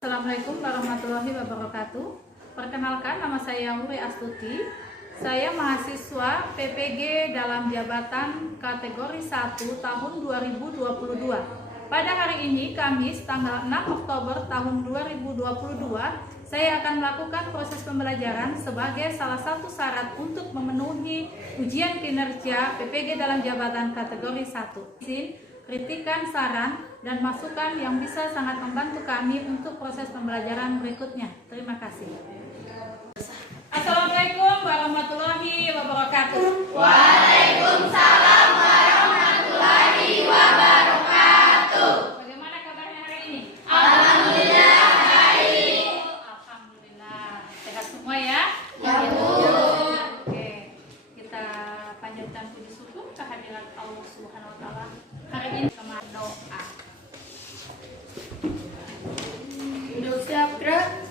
Assalamualaikum warahmatullahi wabarakatuh. Perkenalkan, nama saya Wuri Astuti. Saya mahasiswa PPG dalam jabatan kategori 1 tahun 2022. Pada hari ini, Kamis tanggal 6 Oktober tahun 2022, saya akan melakukan proses pembelajaran sebagai salah satu syarat untuk memenuhi ujian kinerja PPG dalam jabatan kategori 1. Kritikan, saran, dan masukan yang bisa sangat membantu kami untuk proses pembelajaran berikutnya. Terima kasih. Assalamualaikum warahmatullahi wabarakatuh. Waalaikumsalam warahmatullahi wabarakatuh. Bagaimana kabarnya hari ini? Alhamdulillah baik. Alhamdulillah. Sehat semua ya? Ya, Bu. Oke. Kita panjatkan puji syukur kehadirat Allah Subhanahu wa taala. Hari ini sama doa. Sudah siap gerak?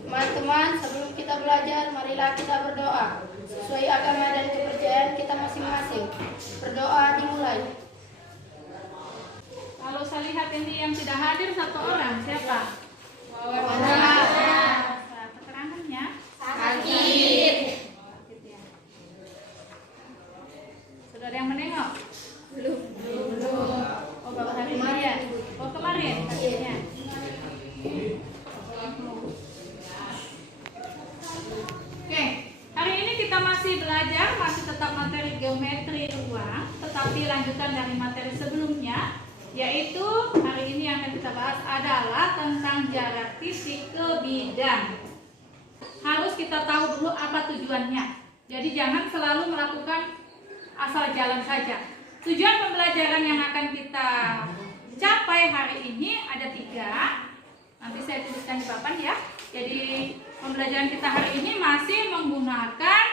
Teman-teman, sebelum kita belajar, marilah kita berdoa sesuai agama dan kepercayaan kita masing-masing. Berdoa dimulai. Kalau saya lihat ini yang tidak hadir satu orang, siapa? Keterangannya? Sakit. Sakit ya. Sudah ada yang menengok? Belum. Oh, baru hari ini ya? Oh, kemarin hasilnya. Oke, hari ini kita masih belajar, masih tetap materi geometri ruang, tetapi lanjutan dari materi sebelumnya, yaitu hari ini yang akan kita bahas adalah tentang jarak titik ke bidang. Harus kita tahu dulu apa tujuannya. Jadi jangan selalu melakukan asal jalan saja. Tujuan pembelajaran yang akan kita capai hari ini ada 3. Nanti saya tuliskan di papan ya. Jadi pembelajaran kita hari ini masih menggunakan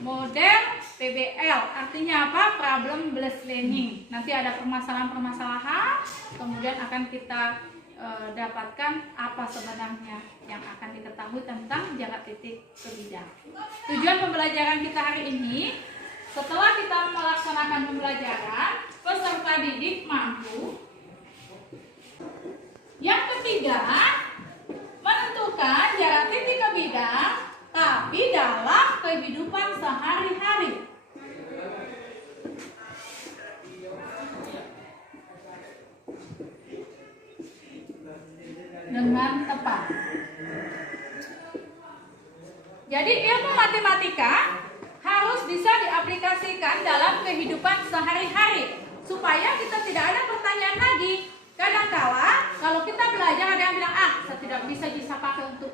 model PBL. Artinya apa? Problem based learning. Nanti ada permasalahan-permasalahan, kemudian akan kita dapatkan apa sebenarnya yang akan diketahui tentang jarak titik ke bidang. Tujuan pembelajaran kita hari ini, setelah kita melaksanakan pembelajaran, peserta didik mampu. Yang ketiga, menentukan jarak titik ke bidang, tapi dalam kehidupan sehari-hari. Dengan tepat. Jadi ilmu matematika harus bisa diaplikasikan dalam kehidupan sehari-hari supaya kita tidak ada pertanyaan lagi. Kadang-kala kalau kita belajar ada yang bilang, saya tidak bisa pakai untuk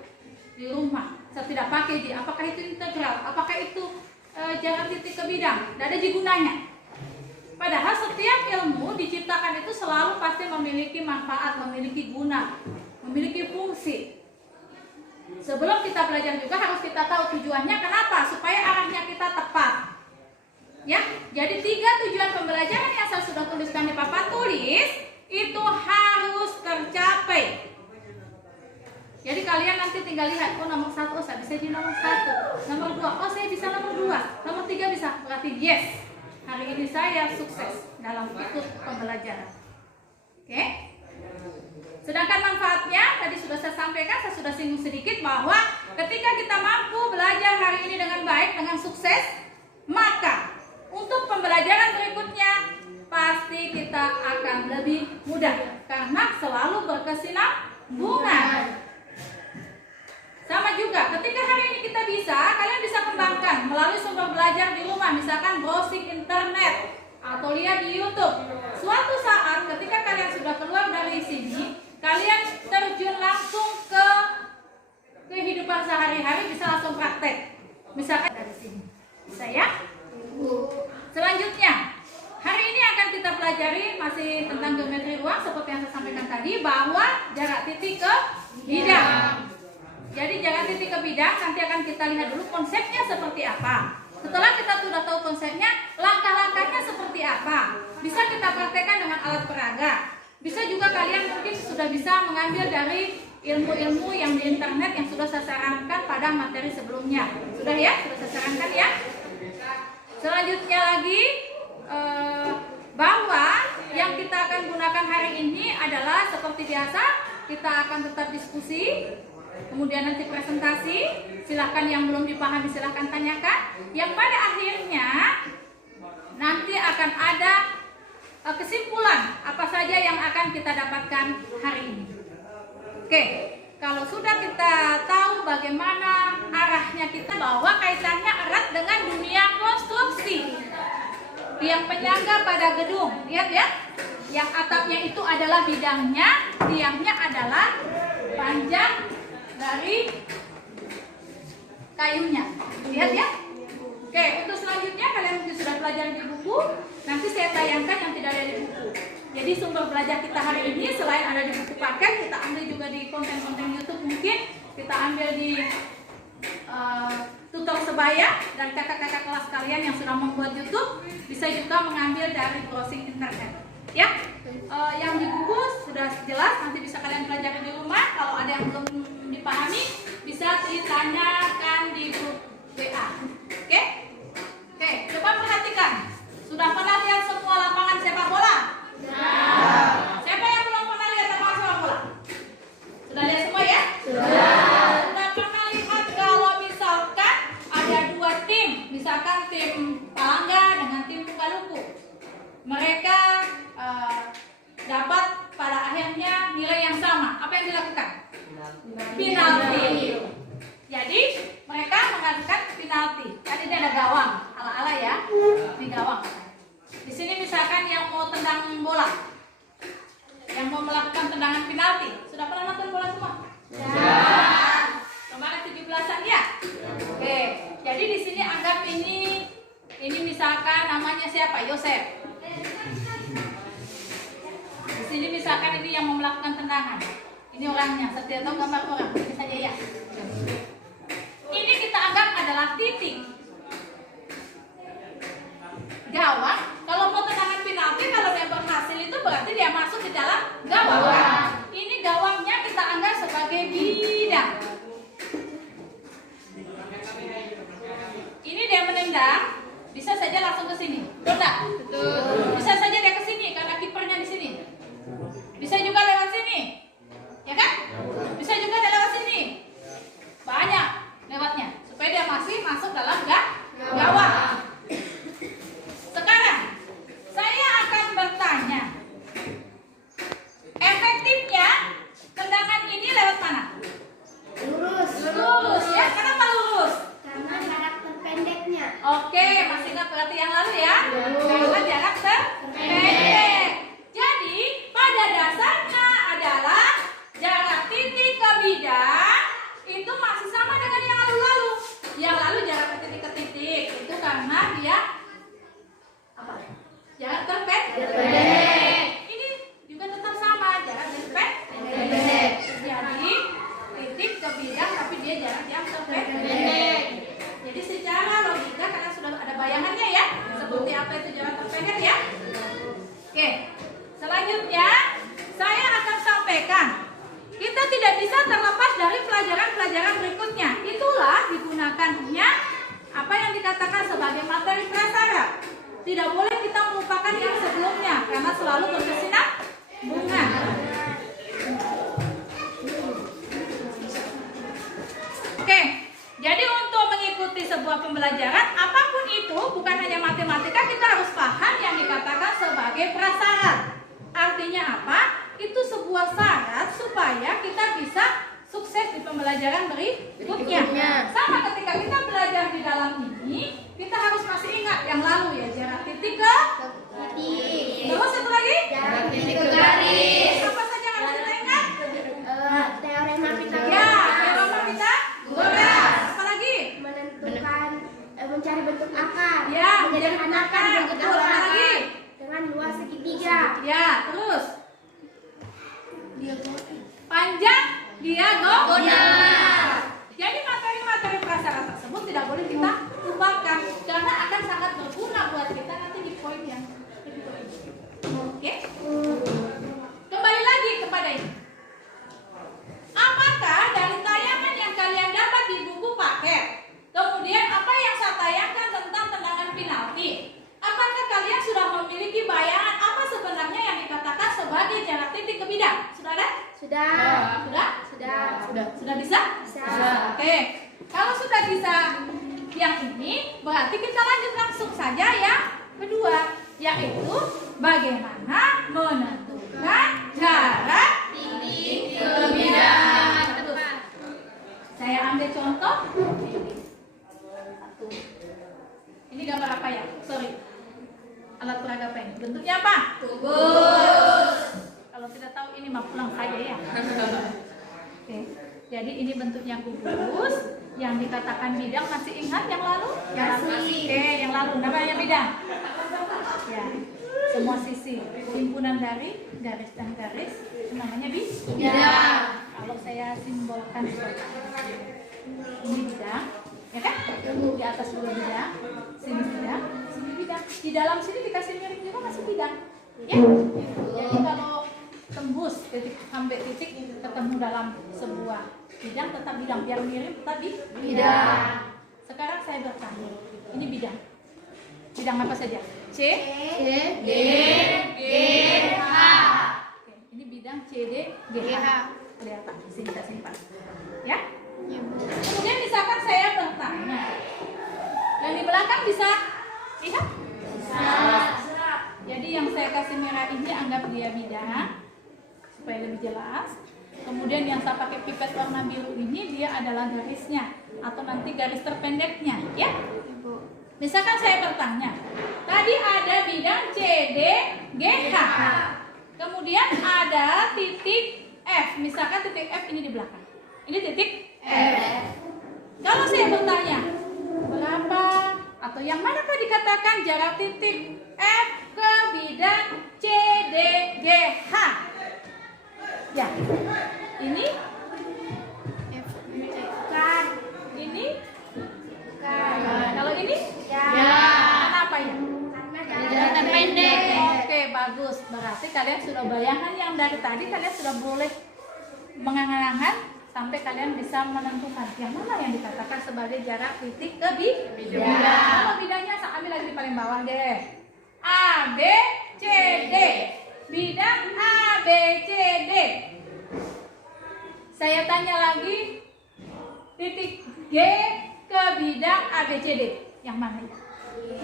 di rumah, saya tidak pakai di, apakah itu integral, apakah itu jarak titik ke bidang, tidak ada gunanya. Padahal setiap ilmu diciptakan itu selalu pasti memiliki manfaat, memiliki guna, memiliki fungsi. Sebelum kita belajar juga harus kita tahu tujuannya, kenapa? Supaya arahnya kita tepat. Ya, jadi 3 tujuan pembelajaran yang saya sudah tuliskan di papan tulis itu harus tercapai. Jadi kalian nanti tinggal lihat, oh nomor 1, oh saya bisa di nomor 1, nomor 2, oh saya bisa nomor 2, nomor 3 bisa, berarti yes, hari ini saya sukses dalam ikut pembelajaran. Oke? Sedangkan manfaatnya tadi sudah saya sampaikan, saya sudah singgung sedikit bahwa ketika kita mampu belajar hari ini dengan baik, dengan sukses, maka untuk pembelajaran berikutnya pasti kita akan lebih mudah karena selalu berkesinambungan. Sama juga ketika hari ini kita bisa, kalian bisa kembangkan melalui sumber belajar di rumah, misalkan browsing internet atau lihat di YouTube. Suatu saat ketika kalian sudah keluar dari sini, kalian terjun langsung ke kehidupan sehari-hari, bisa langsung praktek. Misalkan dari sini. Bisa ya? Selanjutnya, hari ini akan kita pelajari masih tentang geometri ruang seperti yang saya sampaikan tadi, bahwa jarak titik ke bidang. Jadi jarak titik ke bidang nanti akan kita lihat dulu konsepnya seperti apa. Setelah kita sudah tahu konsepnya, langkah-langkahnya seperti apa. Bisa kita praktekkan dengan alat peraga. Bisa juga kalian mungkin sudah bisa mengambil dari ilmu-ilmu yang di internet yang sudah saya sarankan pada materi sebelumnya. Sudah ya? Sudah saya sarankan ya? Selanjutnya lagi, bahwa yang kita akan gunakan hari ini adalah seperti biasa, kita akan tetap diskusi. Kemudian nanti presentasi. Silahkan yang belum dipahami silahkan tanyakan. Yang pada akhirnya nanti akan ada kesimpulan apa saja yang akan kita dapatkan hari ini. Oke, kalau sudah kita tahu bagaimana arahnya kita, bahwa kaitannya erat dengan dunia konstruksi. Tiang penyangga pada gedung, lihat ya, yang atapnya itu adalah bidangnya, tiangnya adalah panjang dari kayunya, lihat ya. Oke, untuk selanjutnya kalian mungkin sudah pelajari di buku. Nanti saya tayangkan yang tidak ada di buku. Jadi sumber belajar kita hari ini selain ada di buku paket, kita ambil juga di konten-konten YouTube, mungkin kita ambil di tutor sebaya dan kakak-kakak kelas kalian yang sudah membuat YouTube, bisa juga mengambil dari browsing internet. Ya, yang di buku sudah jelas, nanti bisa kalian pelajari di rumah. Kalau ada yang belum dipahami, bisa ditanyakan di grup WA. Oke? Oke, coba perhatikan. Sudah pernah lihat semua lapangan sepak bola? Siapa yang belum pernah lihat lapangan sepak bola? Sudah lihat semua ya? Sudah pernah lihat kalau misalkan ada dua tim, misalkan tim Palangga dengan tim Pukaluku, mereka dapat pada akhirnya nilai yang sama. Apa yang dilakukan? Penalti. Jadi mereka mengajukan penalti. Kan ini ada gawang, ala-ala ya. Di gawang. Di sini misalkan yang mau tendang bola, yang mau melakukan tendangan penalti, sudah pernah nonton bola semua? Ya. Kemarin 17-an ya? Oke. Jadi di sini anggap ini misalkan namanya siapa? Yosef. Di sini misalkan ini yang mau melakukan tendangan. Ini orangnya, saya tahu gambar orang, ini saja ya. Ini kita anggap adalah titik. Gawang, kalau mau tendangan penalti, kalau dia berhasil itu berarti dia masuk di dalam gawang. Ini gawangnya kita anggap sebagai bidang. Ini dia menendang, bisa saja langsung ke sini. Betul? Bisa saja dia ke sini karena kipernya di sini. Bisa juga lewat sini. Ya kan? Bisa juga dia lewat sini. Banyak lewatnya supaya dia masih masuk dalam gawang. Sekarang saya akan bertanya, efektifnya tendangan ini lewat mana? Lurus ya. Kenapa lurus? Karena jarak terpendeknya. Oke, masih ingat berarti yang lalu ya? Karena jarak terpendek. Jadi pada dasarnya adalah jarak titik ke bidang itu masih sama dengan yang lalu-lalu. Yang lalu jarak ke titik itu karena dia apa? Jarak terpendek. Ini juga tetap sama, jarak terpendek. Jadi titik ke bidang tapi dia jarak yang terpendek. Jadi secara logika karena sudah ada bayangannya ya, seperti apa itu jarak terpendek ya. Oke. Selanjutnya saya akan sampaikan, kita tidak bisa terlepas dari pelajaran-pelajaran berikutnya. Itulah digunakannya apa yang dikatakan sebagai materi prasyarat. Tidak boleh kita melupakan yang sebelumnya karena selalu berkesinambungan. Oke, jadi untuk mengikuti sebuah pembelajaran apapun itu, bukan hanya matematika, kita harus paham yang dikatakan sebagai prasyarat. Artinya apa? Itu sebuah syarat supaya kita bisa sukses di pembelajaran berikutnya. Sama ketika kita belajar di dalam ini, kita harus masih ingat yang lalu ya, jarak titik ke titik. Terus satu lagi? Jarak titik ke garis. Apa saja yang harus kita ingat? Teorema Pythagoras. Ya, teorema Pythagoras. Apa lagi? Menentukan, mencari bentuk akar. Ya, menyederhanakan bentuk akar. Apa lagi? Dengan luas segitiga. Ya, terus panjang diagonal. Jadi materi-materi prasyarat tersebut tidak boleh kita lupakan karena akan sangat berguna buat kita nanti di poin yang berikut ini. Oke? Kembali lagi kepada ini. Apakah dari tayangan yang kalian dapat di buku paket, kemudian apa yang saya tayangkan tentang tendangan penalti, apakah kalian sudah memiliki bayangan apa sebenarnya yang dikatakan sebagai jarak titik ke bidang? Sudah ada? Sudah. Sudah bisa? Oke. Kalau sudah bisa yang ini, berarti kita lanjut langsung saja yang kedua, yaitu bagaimana menentukan jarak titik ke bidang. Saya ambil contoh. Satu. Ini gambar apa ya? Sorry. Alat peraga apa ini? Bentuknya apa? Kubus. Kalau tidak tahu ini mah pulang saja ya. Oke. Jadi ini bentuknya kubus. Yang dikatakan bidang, masih ingat yang lalu? Oke, yang lalu namanya bidang. Ya. Semua sisi himpunan dari garis dan garis itu namanya bidang. Kalau saya simbolkan ini bidang, ya kan? Di atas dua bidang, sini bidang, sini bidang. Di dalam sini dikasih miring juga masih bidang. Ya. Jadi kalau tembus titik sampai titik ketemu dalam sebuah bidang, tetap bidang, biar miring tetap di bidang. Sekarang saya bertanya, ini bidang. Bidang apa saja? C, D, G, H. Oke, ini bidang C, D, G, H. Kelihatan, di sini kita simpan. Ya? Kemudian misalkan saya bertanya, yang di belakang bisa lihat? Bisa. Jadi yang saya kasih merah ini anggap dia bidang, supaya lebih jelas. Kemudian yang saya pakai pipet warna biru ini dia adalah garisnya atau nanti garis terpendeknya, ya. Misalkan saya bertanya, tadi ada bidang C, D, G, H. Kemudian ada titik F. Misalkan titik F ini di belakang. Ini titik F. Kalau saya bertanya, berapa atau yang manakah dikatakan jarak titik F ke bidang C, D, G, H? Ya, ini kan, ini kan. Kalau ini ya. Kenapa ya? Jarak pendek. Oke, bagus. Berarti kalian sudah bayangkan yang dari tadi, kalian sudah boleh mengangan-angan sampai kalian bisa menentukan yang mana yang dikatakan sebagai jarak titik ke bidang. Kalau bidangnya saya ambil lagi di paling bawah deh. A, B, C, D. Bidang A, B, C, D. Saya tanya lagi, titik G ke bidang A, B, C, D. Yang mana ya?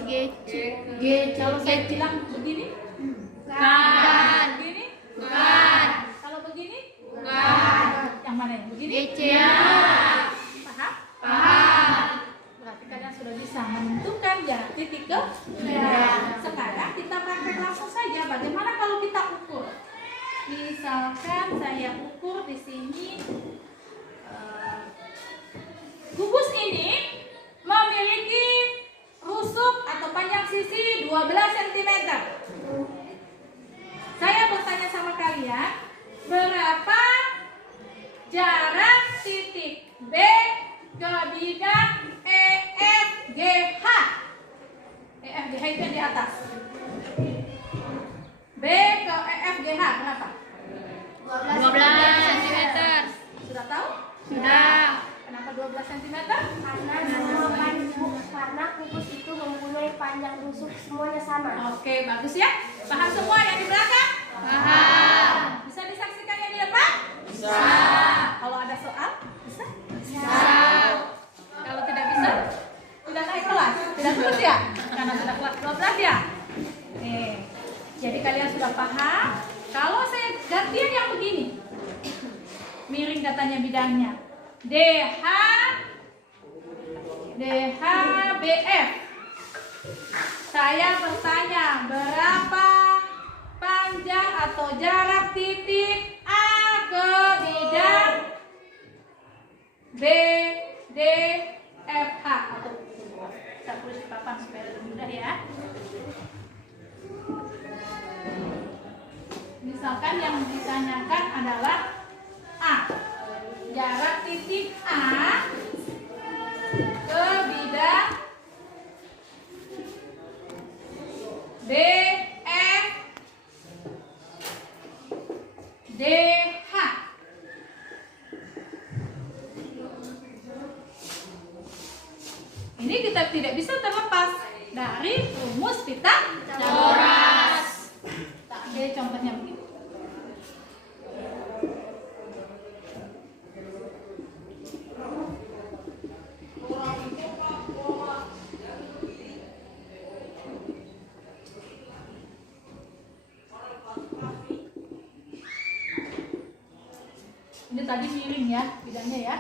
G. Kalau saya bilang begini? Bukan. Begini? Bukan. Kalau begini? Bukan. Yang mana ya? Begini? C. Paham? Paham. Berarti kalian sudah bisa menentukan jarak titik ke bidang. Sekarang kita praktek langsung saja. Bagaimana kalau kita ukur? Misalkan saya ukur di sini, kubus ini memiliki rusuk atau panjang sisi 12 cm. Saya bertanya sama kalian, berapa jarak titik B ke bidang E, F, G, H? E, F, G, H itu yang di atas. B ke E, F, G, H berapa? 12 cm. Sudah tahu? Sudah. Kenapa 12 cm? Karena kubus itu mempunyai panjang rusuk semuanya sama. Oke, bagus ya. Paham semua yang di belakang? Paham. Bisa disaksikan yang di depan? Bisa. Kalau ada soal? Bisa? Bisa. Kalau tidak bisa? Tidak naik kelas? Tidak terus ya? Karena sudah kelas 12 ya? Jadi kalian sudah paham? Kalau saya gantian yang begini, miring katanya bidangnya DH BF. Saya bertanya, berapa panjang atau jarak titik A ke bidang B, D, F, H? Atau saya tulis di papan supaya lebih mudah ya. Misalkan yang ditanyakan adalah A, jarak titik A ke bidang B, F, D, H. Ini kita tidak bisa terlepas dari rumus Pythagoras. Jadi contohnya begini. tadi miring ya bidangnya ya.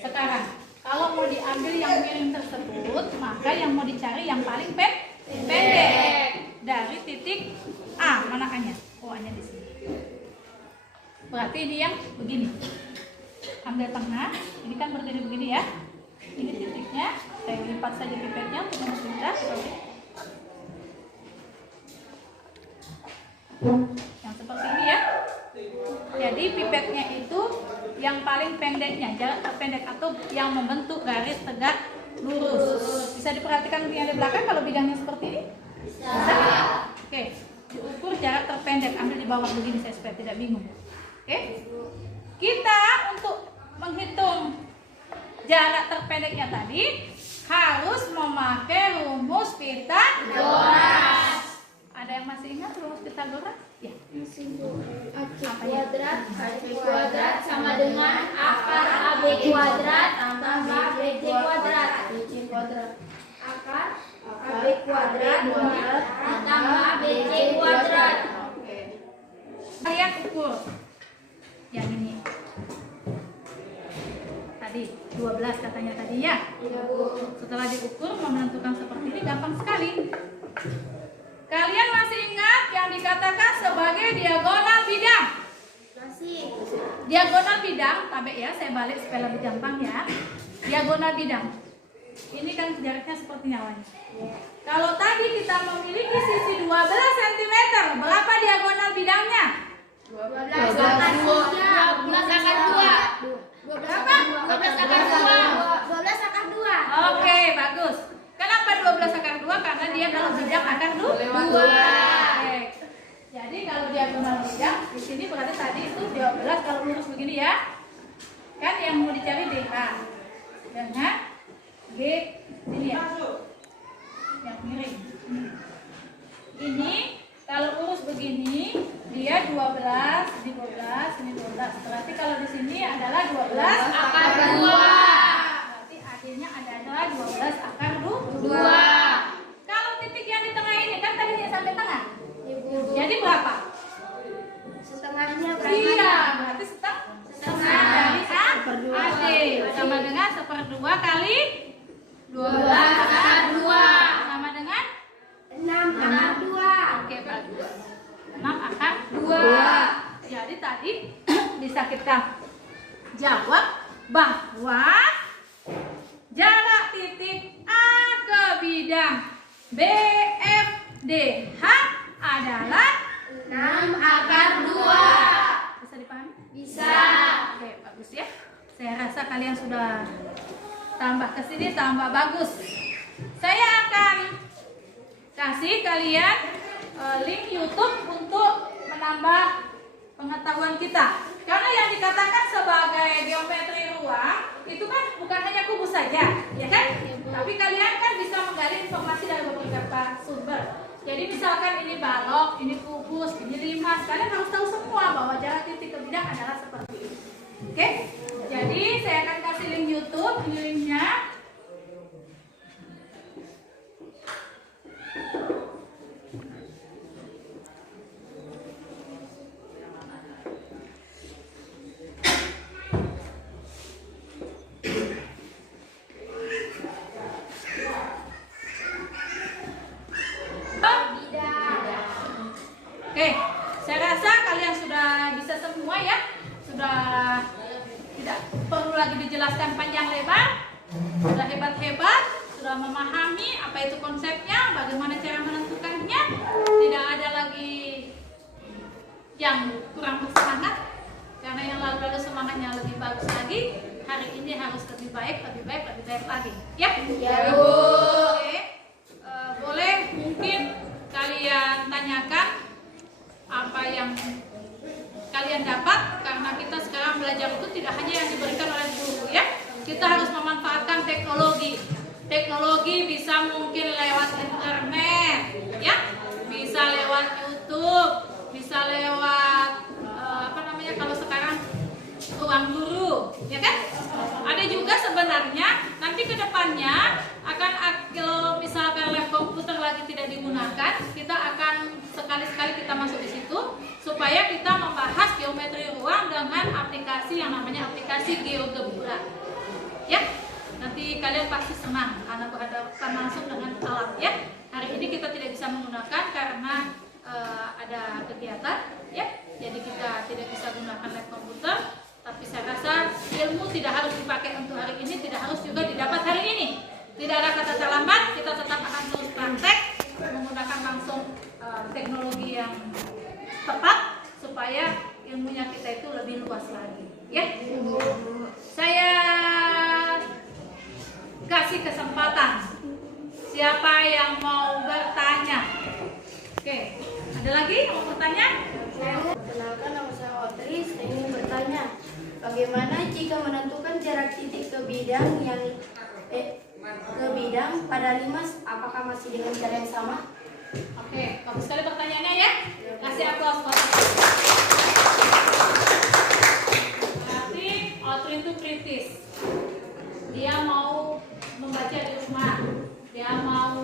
Sekarang kalau mau diambil yang miring tersebut, maka yang mau dicari yang paling pendek dari titik A. Mana A-nya? Oh, A-nya di sini. Berarti ini yang begini. Ambil tengah. Ini kan berdiri begini ya. Ini titiknya. Saya lipat saja pipetnya untuk mempermudah. Yang seperti ini ya. Jadi pipetnya itu yang paling pendeknya, jarak terpendek atau yang membentuk garis tegak lurus. Bisa diperhatikan yang di belakang kalau bidangnya seperti ini? Bisa. Oke, diukur jarak terpendek, ambil di bawah begini saya supaya tidak bingung. Oke, kita untuk menghitung jarak terpendeknya tadi harus memakai rumus Pythagoras. Ada yang masih ingat rumus Pythagoras? Ya. AC kuadrat sama dengan akar AB kuadrat tambah BC kuadrat. Akar AB kuadrat tambah BC kuadrat. Kalian ukur yang ini. Tadi 12 katanya tadi ya. Setelah diukur mau menentukan seperti ini gampang sekali. Kalian masih ingat yang dikatakan sebagai diagonal bidang? Masih. Diagonal bidang, tabe ya, saya balik supaya lebih gampang ya. Diagonal bidang. Ini kan jaraknya seperti nyawanya. Kalau tadi kita memiliki sisi 12 cm, berapa diagonal bidangnya? 12 akar 2. 12 akar 2. Berapa? 12 akar 2. 12 akar 2. Oke, bagus. Kenapa 12 akar 2? Karena dia kalau bidang akar 2. Jadi kalau diagonal bidang di sini berarti tadi itu 12 kalau lurus begini ya. Kan yang mau dicari DH dengan B ini ya. Yang miring. Ini kalau lurus begini dia 12, ini 12, ini 12. Berarti kalau di sini adalah 12 akar 2. Berarti adanya adalah 12 akar 2. Kalau titik yang di tengah ini kan tadi dia sampai tengah. Jadi berapa? Setengahnya Iya, berarti setengah dari A AD sama dengan 1/2 kali 12 akar 2 sama dengan 6 akar 2. Oke, bagus. 6 akar 2. Jadi tadi bisa kita jawab bahwa jarak titik A ke bidang BFDH adalah 6 akar 2. bisa dipahami? Bisa. Oke, bagus ya. Saya rasa kalian sudah tambah ke sini tambah bagus. Saya akan kasih kalian link YouTube untuk menambah pengetahuan kita. Karena yang dikatakan sebagai geometri ruang itu kan bukan hanya kubus saja, ya kan? Tapi kalian kan bisa menggali informasi dari beberapa sumber. Jadi misalkan ini balok, ini kubus, ini limas, kalian harus tahu semua bahwa jarak titik ke bidang adalah seperti ini. Oke? Jadi saya akan kasih link YouTube, ini linknya. Oke, saya rasa kalian sudah bisa semua ya. Sudah tidak perlu lagi dijelaskan panjang lebar. Sudah hebat-hebat, sudah memahami apa itu konsepnya, bagaimana cara menentukannya. Tidak ada lagi yang kurang bersemangat. Karena yang lalu-lalu semangatnya lebih bagus lagi. Hari ini harus lebih baik lagi. Ya? Ya, Bu. Oke. Boleh mungkin kalian tanyakan apa yang kalian dapat, karena kita sekarang belajar itu tidak hanya yang diberikan oleh guru ya. Kita harus memanfaatkan teknologi. Teknologi bisa mungkin lewat internet ya. Bisa lewat YouTube, bisa lewat kalau sekarang ruang guru, ya kan? Ada juga sebenarnya nanti ke depannya kalau misalkan lab komputer lagi tidak digunakan, kita akan sekali-sekali kita kita masuk di situ supaya kita membahas geometri ruang dengan aplikasi yang namanya aplikasi GeoGebra. Ya, nanti kalian pasti senang karena berhadapan langsung dengan alat ya. Hari ini kita tidak bisa menggunakan karena ada kegiatan ya. Jadi kita tidak bisa gunakan lab komputer. Tapi saya rasa ilmu tidak harus dipakai untuk hari ini, tidak harus juga didapat hari ini. Tidak ada kata terlambat, kita tetap akan terus praktek menggunakan langsung teknologi yang tepat supaya ilmunya kita itu lebih luas lagi. Ya, saya kasih kesempatan. Siapa yang mau bertanya? Oke, ada lagi yang mau bertanya? Perkenalkan, nama saya Otri. Saya ingin bertanya, bagaimana jika menentukan jarak titik ke bidang pada limas, apakah masih dengan cara yang sama? Oke, bagus sekali pertanyaannya ya. Kasih aplaus buat berarti Otri itu kritis. Dia mau membaca di rumah. Dia mau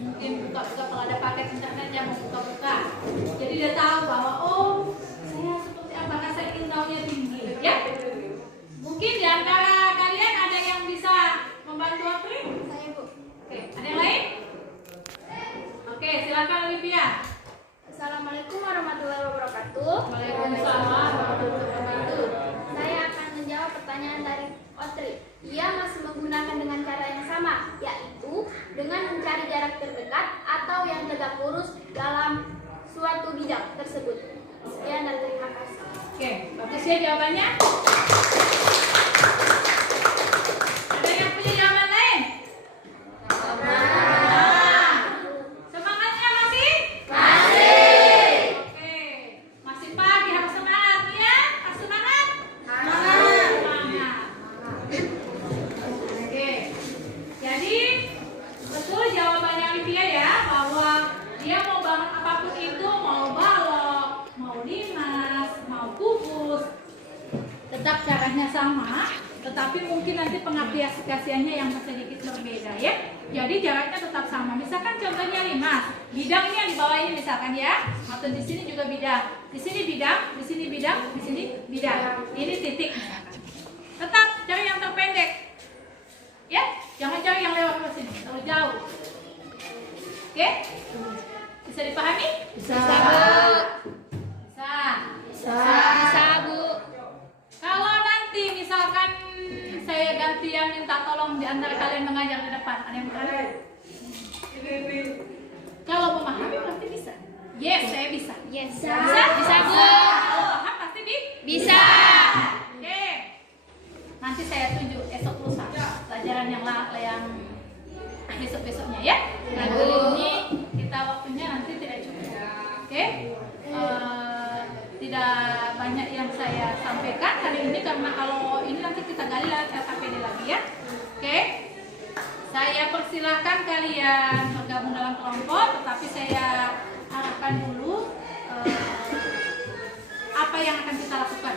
mungkin buka-buka kalau ada paket internet yang mau buka-buka. Jadi dia tahu bahwa saya seperti apa, rasa ingin tahunya tinggi ya. Mungkin di antara kalian ada yang bisa membantu Otri? Saya, Bu. Oke, ada yang lain? Oke, silakan Olivia. Assalamualaikum warahmatullahi wabarakatuh. Waalaikumsalam warahmatullahi wabarakatuh. Saya akan menjawab pertanyaan dari Otri. Ia masih menggunakan dengan cara yang sama, yaitu dengan mencari jarak terdekat atau yang tegak lurus dalam suatu bidang tersebut. Sekian dan terima kasih. Oke, bagus ya jawabannya. Ada yang punya jawaban lain? Semangatnya masih? Masih. Oke, masih pagi harus semangat ya. Harus semangat? Semangat. Oke, jadi betul jawabannya Olivia ya, bahwa dia mau bangun apapun itu, mau balok, mau limas, mau kubus, tetap caranya sama, tetapi mungkin nanti pengaplikasiannya yang sedikit berbeda ya. Jadi jaraknya tetap sama. Misalkan contohnya limas, bidang ini yang di bawah ini misalkan ya, atau di sini juga bidang, di sini bidang, di sini bidang, di sini bidang. Ini titik misalkan. Tetap cari yang terpendek, ya. Jangan cari yang lewat ke sini, terlalu jauh. Oke? Bisa dipahami? Bisa. Bisa, Bu. Kalau nanti misalkan saya gantian minta tolong di antara kalian mengajar di depan, ada yang mau? Kalau memahami pasti bisa. Yes, saya bisa. Yes. Bisa, Bu. Kalau paham pasti Bisa. Oke. Nanti saya tunjuk esok lusa pelajaran yang besok-besoknya ya. Hari ini kita waktunya nanti tidak cukup. Oke. Tidak banyak yang saya sampaikan hari ini karena kalau ini nanti kita gali LKPD lagi ya. Oke. Saya persilahkan kalian bergabung dalam kelompok, tetapi saya arahkan dulu apa yang akan kita lakukan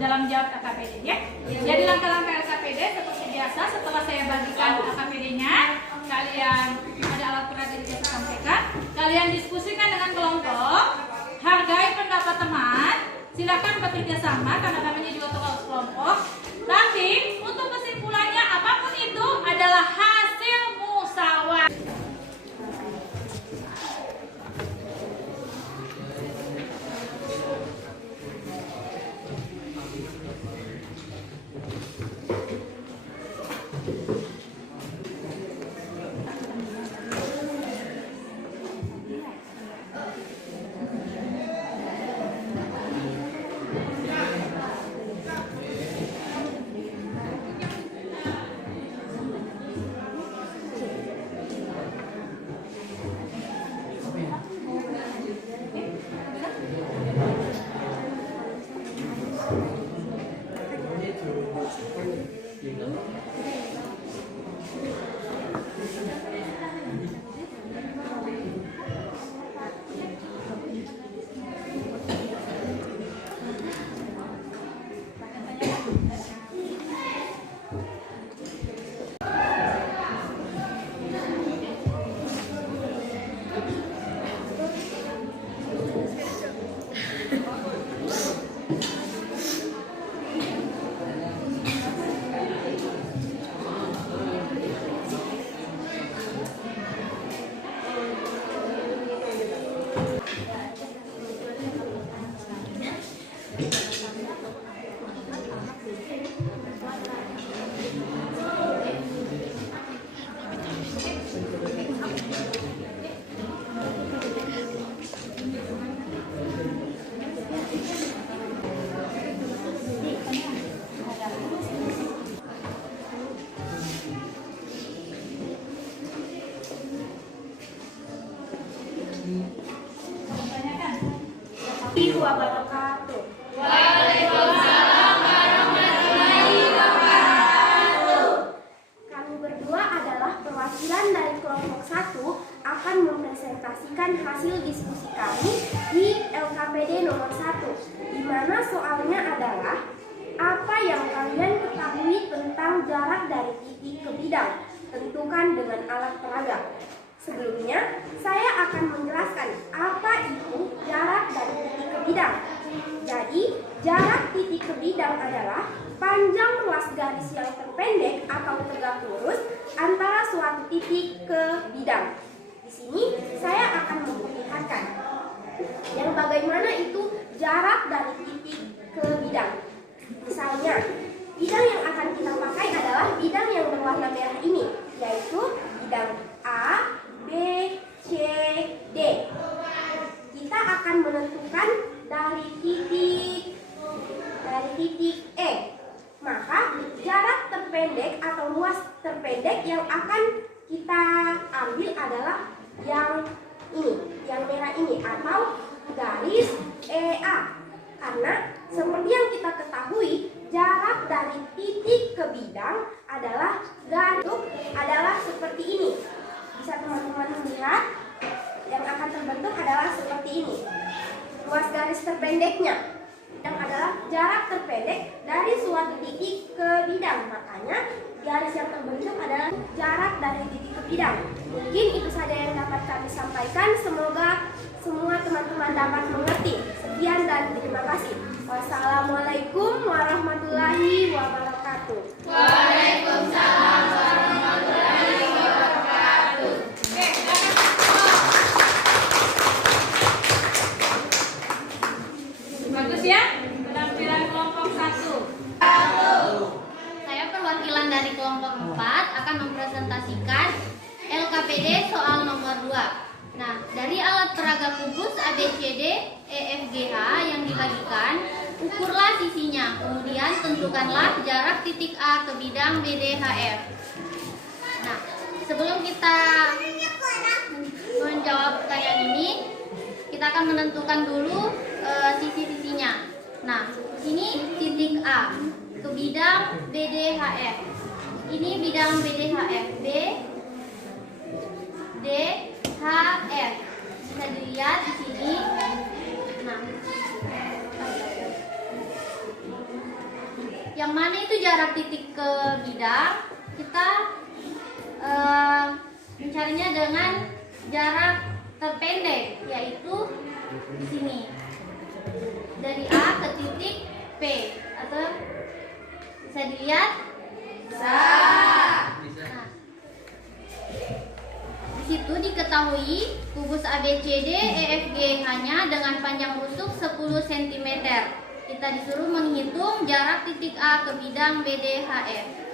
dalam jawab LKPD ya. Jadi langkah-langkah LKPD seperti biasa, setelah saya bagikan LKPD-nya, kalian ada alat peraga yang saya sampaikan, kalian diskusikan dengan kelompok, hargai pendapat teman, silakan bekerja sama karena namanya juga tugas kelompok. Tapi untuk kesimpulannya apapun itu adalah hasil musyawarah. hasil diskusi kami di LKPD nomor 1, di mana soalnya adalah apa yang kalian ketahui tentang jarak dari titik ke bidang, tentukan dengan alat peraga. Sebelumnya, saya akan menjelaskan apa itu jarak dari titik ke bidang. Jadi, jarak titik ke bidang adalah panjang ruas garis yang terpendek atau tegak lurus antara suatu titik ke bidang. Di sini saya akan memperlihatkan yang bagaimana itu jarak dari titik ke bidang. Misalnya, bidang yang akan kita pakai adalah bidang yang berwarna merah ini, yaitu bidang A, B, C, D. Kita akan menentukan dari titik E. Maka jarak terpendek atau ruas terpendek yang akan kita ambil adalah yang ini, yang merah ini, atau garis EA. Karena seperti yang kita ketahui, jarak dari titik ke bidang adalah seperti ini. Bisa teman-teman melihat, yang akan terbentuk adalah seperti ini. Ruas garis terpendeknya yang adalah jarak terpendek dari suatu titik ke bidang. Makanya garis yang terbentuk adalah jarak dari titik ke bidang. Mungkin itu saja yang dapat kami sampaikan. Semoga semua teman-teman dapat mengerti. Sekian dan terima kasih. Wassalamualaikum warahmatullahi wabarakatuh. Waalaikumsalam warahmatullahi wabarakatuh. Bagus ya, penampilan kelompok 1. Saya perwakilan dari kelompok 4 akan mempresentasikan LKPD soal nomor 2. Nah, dari alat peraga kubus ABCD EFGH yang dibagikan, ukurlah sisinya, kemudian tentukanlah jarak titik A ke bidang BDHF. Nah, sebelum kita menjawab pertanyaan ini, kita akan menentukan dulu sisi-sisinya. Nah, ini titik A ke bidang BDHF. Ini bidang BDHF, B, D, H, F. Bisa dilihat di sini. Nah, yang mana itu jarak titik ke bidang? Kita mencarinya dengan jarak terpendek, yaitu di sini. Dari A ke titik P, atau bisa dilihat? Nah, di situ diketahui kubus ABCD EFG hanya dengan panjang rusuk 10 cm. Kita disuruh menghitung jarak titik A ke bidang BDHF.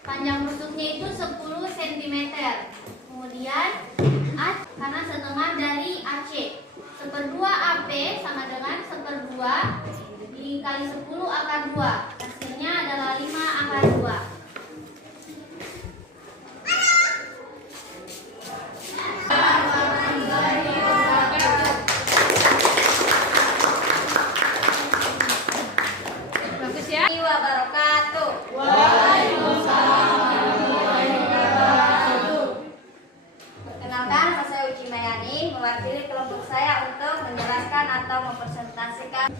Panjang rusuknya itu 10 cm. Kemudian A karena setengah dari AC. 1/2 AP sama dengan 1/2 di dikali 10 akar 2. Hasilnya adalah 5 akar 2. Bagus ya. Wabarakatuh. Perkenalkan, saya Uci Mayani, mewakili kelompok saya untuk menjelaskan atau mempresentasikan.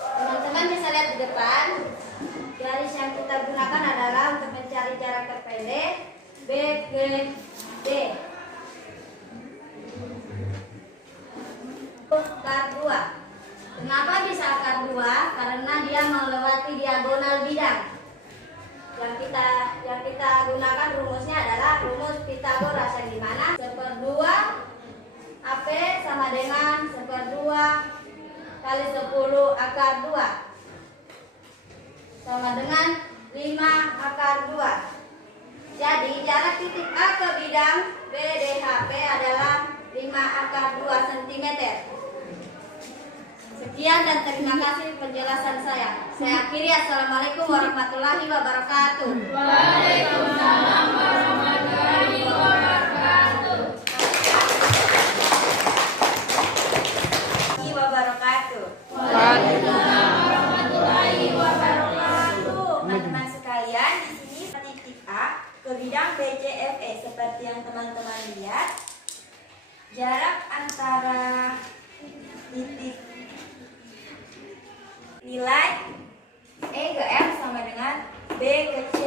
Teman-teman bisa lihat di depan, garis yang kita gunakan adalah untuk mencari jarak terpendek B ke D. Akar 2. Kenapa bisa akar 2? Karena dia melewati diagonal bidang. Yang kita gunakan rumusnya adalah rumus Pythagoras, yang dimana 1/2 AP sama dengan 1/2 kali 10 akar 2 sama dengan 5 akar 2. Jadi jarak titik A ke bidang BDHP adalah 5 akar 2 cm. Sekian dan terima kasih penjelasan saya. Saya akhiri. Assalamualaikum warahmatullahi wabarakatuh. Waalaikumsalam warahmatullahi wabarakatuh. Waalaikumsalam warahmatullahi wabarakatuh. Teman-teman sekalian, di sini titik A ke bidang BCFE seperti yang teman-teman lihat. Jarak antara titik nilai E ke F sama dengan B ke C.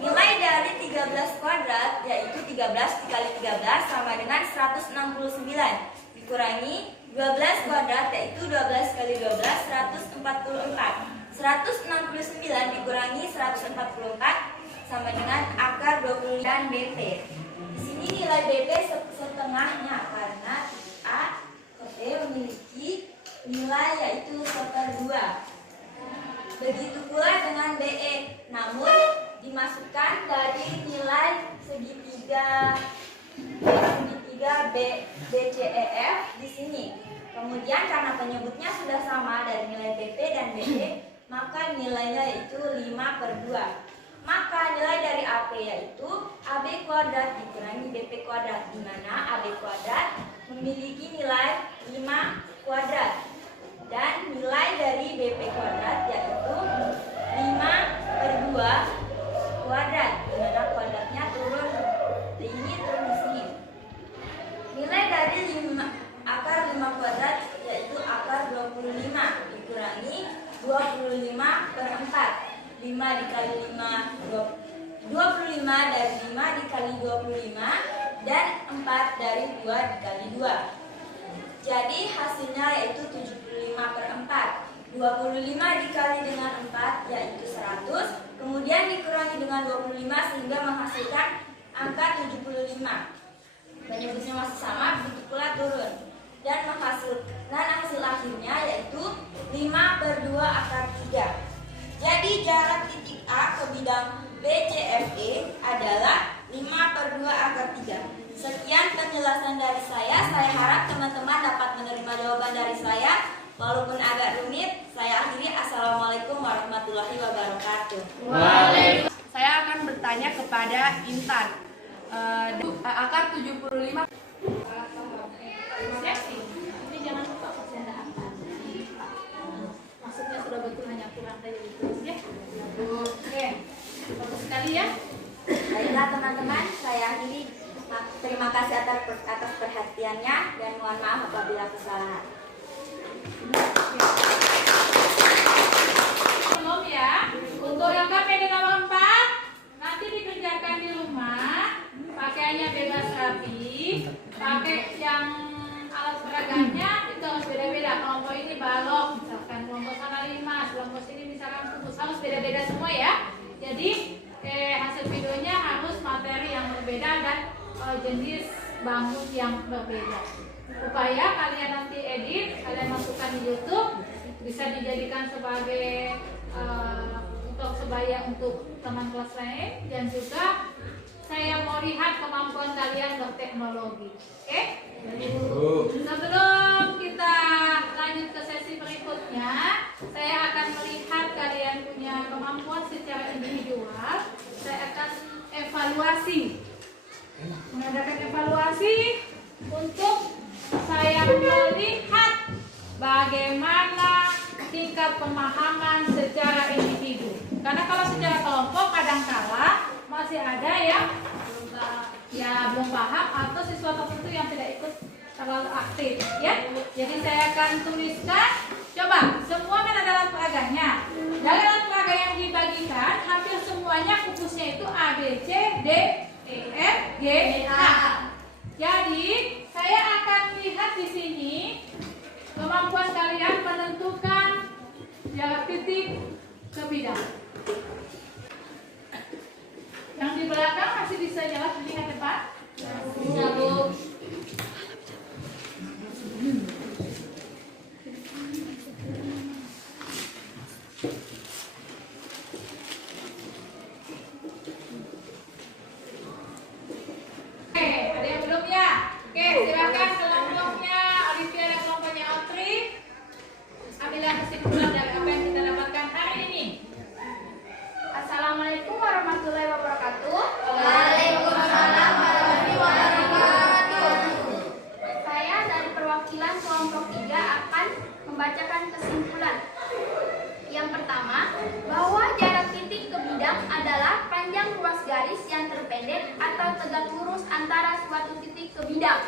Nilai dari 13 kuadrat yaitu 13 dikali 13 sama dengan 169 dikurangi 12 kuadrat yaitu 12 kali 12 144. 169 dikurangi 144 sama dengan akar 20 dan BP. Di sini nilai BP setengahnya karena A ke B memiliki nilai yaitu 1/2. Begitu pula dengan BE, namun dimasukkan dari nilai segitiga BCEF di sini. Kemudian karena penyebutnya sudah sama dari nilai BP dan BE, maka nilainya yaitu 5/2. Maka nilai dari AP yaitu AB kuadrat dikurangi BP kuadrat, di mana AB kuadrat memiliki nilai 5 kuadrat. Dan nilai dari BP kuadrat yaitu 5/2 kuadrat, di mana kuadratnya turun di ini turun di sini. Nilai dari akar 5 kuadrat yaitu akar 25 dikurangi 25/4. 5 dikali 5 25 dari 5 dikali 25 dan 4 dari 2 dikali 2. Jadi hasilnya yaitu 75/4. 25 dikali dengan 4 yaitu 100, kemudian dikurangi dengan 25 sehingga menghasilkan angka 75. Penyebutnya masih sama, begitu pula turun. Dan hasil akhirnya yaitu 5/2 akar 3. Jadi jarak titik A ke bidang BCFE adalah 5/2 akar 3. Sekian penjelasan dari saya. Saya harap teman-teman dapat menerima jawaban dari saya. Walaupun agak rumit, saya akhiri. Assalamualaikum warahmatullahi wabarakatuh. Waalaikumsalam. Saya akan bertanya kepada Intan. Akar 75. Ini jangan lupa pasti ada akar. Maksudnya sudah betul, hanya kurang saja ditulis ya. Oke, bagus sekali ya. Baiklah teman-teman, saya akhiri. Terima kasih atas perhatiannya dan mohon maaf apabila kesalahan. Belum ya. Untuk yang KPD nomor 4 nanti dikerjakan di rumah. Pakaiannya bebas rapi. Pakai yang alat peragamnya itu harus beda-beda. Kelompok ini balok, misalkan kelompok sana 5, kelompok sini misalkan kubus, harus beda-beda semua ya. Jadi hasil videonya harus materi yang berbeda dan jenis bangun yang berbeda. Supaya kalian nanti edit, kalian masukkan di YouTube, bisa dijadikan sebagai untuk sebaya untuk teman kelas lain, dan juga saya mau lihat kemampuan kalian berteknologi. Oke? Sebelum kita lanjut ke sesi berikutnya, saya akan melihat kalian punya kemampuan secara individual. Saya akan evaluasi, mengadakan evaluasi untuk saya melihat bagaimana tingkat pemahaman secara individu. Karena kalau secara kelompok kadangkala masih ada yang belum paham atau siswa tertentu yang tidak ikut terlalu aktif, ya. Jadi saya akan tuliskan, coba semua kan ada alat peraganya. Dari alat peraga yang dibagikan, hampir semuanya kupusnya itu A, B, C, D, E, F, G, H. Jadi saya akan lihat di sini kemampuan kalian menentukan jarak titik ke bidang. Yang di belakang masih bisa jelas melihat depan? Bisa, Bu. Oke, ada yang belum ya? Oke, silakan kelompoknya Olivia dan kelompoknya Otri. Ambillah kesimpulan dari apa yang kita dapatkan hari ini. Assalamualaikum warahmatullahi wabarakatuh. Waalaikumsalam warahmatullahi wabarakatuh. Saya dari perwakilan kelompok 3 akan membacakan kesimpulan. Yang pertama, bahwa jarak titik ke bidang adalah panjang ruas garis yang terpendek atau tegak lurus antara suatu titik ke bidang.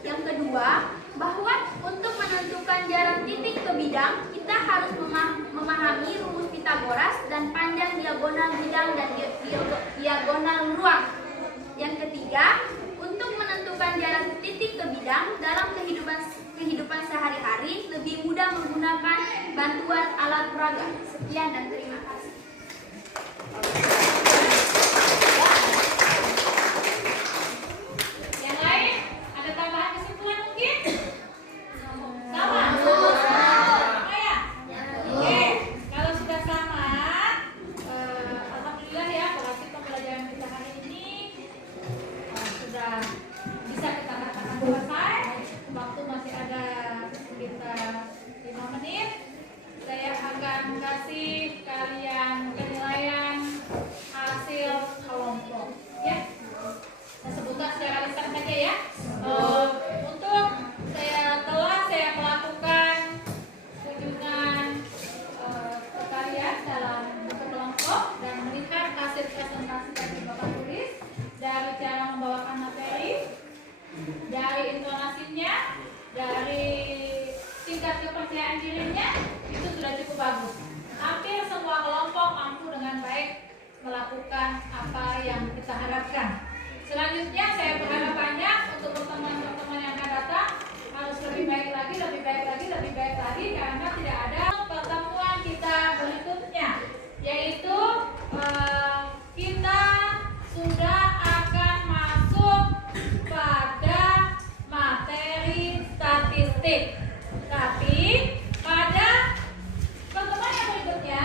Yang kedua, bahwa untuk menentukan jarak titik ke bidang, kita harus memahami rumus Pitagoras dan panjang diagonal bidang dan diagonal ruang. Yang ketiga, untuk menentukan jarak titik ke bidang dalam kehidupan sehari-hari lebih mudah menggunakan bantuan alat peraga. Sekian dan terima kasih. Yang lain, ada tambahan kesimpulan mungkin? Sama? Sama ya? Oke, kalau sudah sama, alhamdulillah ya, berarti pembelajaran kita hari ini sudah bisa kita katakan selesai. Waktu masih ada sekitar 5 menit. Saya akan kasih kalian penilaian hasil kelompok, ya. Saya sebutkan secara lisan saja ya. Untuk saya melakukan kunjungan ke kalian dalam bentuk kelompok dan melihat hasil presentasi dari Bapak tulis, dari cara membawakan materi, dari intonasinya, dari tingkat kepercayaan dirinya, itu sudah cukup bagus. Hampir semua kelompok mampu dengan baik melakukan apa yang kita harapkan. Selanjutnya saya berharap banyak untuk pertemuan-pertemuan yang akan datang harus lebih baik lagi, karena tidak ada pertemuan kita berikutnya, yaitu kita sudah akan masuk pada materi statistik. Tapi pada pertemuan yang berikutnya,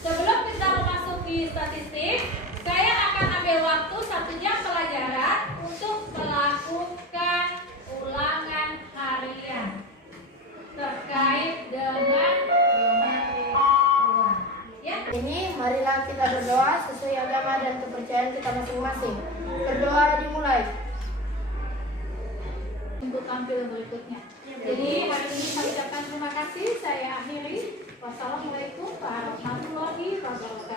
sebelum kita memasuki statistik, saya akan ambil waktu 1 jam pelajaran untuk melakukan ulangan harian terkait dengan geometri ruang. Ya. Ini marilah kita berdoa sesuai agama dan kepercayaan kita masing-masing. Berdoa dimulai. Untuk tampil berikutnya. Jadi hari ini saya ucapkan terima kasih. Saya akhiri. Wassalamualaikum warahmatullahi wabarakatuh.